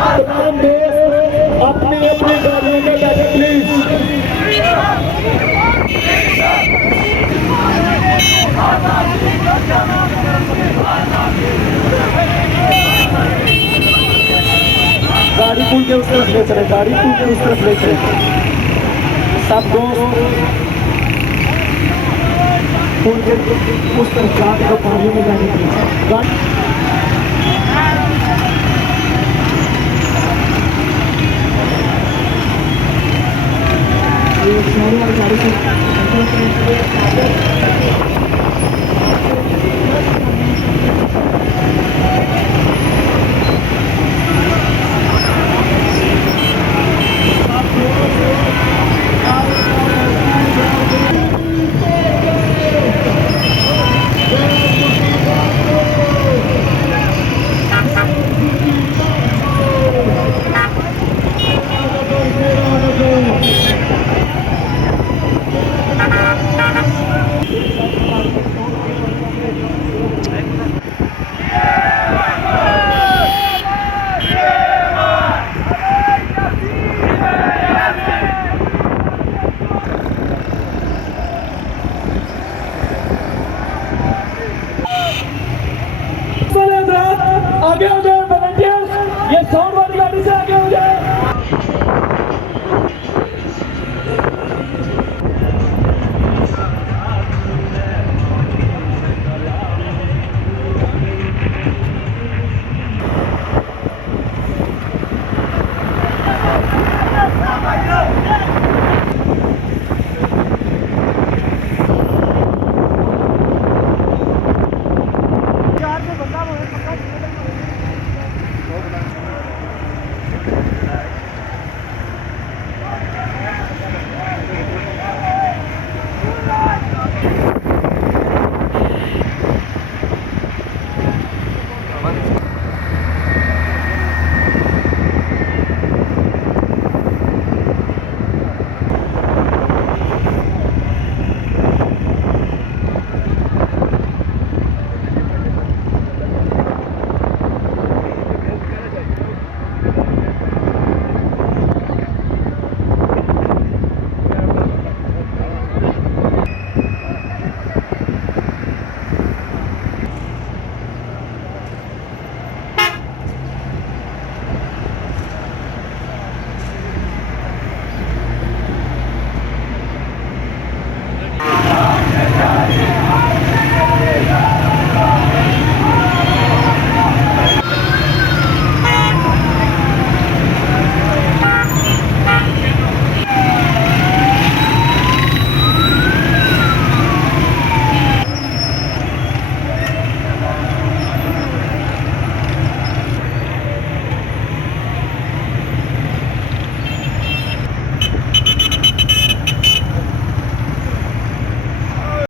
तमाम दोस्त अपनी अपनी गाड़ियों में बैठे प्लीज। गाड़ी पुल के उस तरफ ले चले, गाड़ी पुल के उस तरफ ले चले सब दोस्त। पुल के उस तरफ गाड़ी को पानी में जाने की गाड़ी आगे आ जाओ।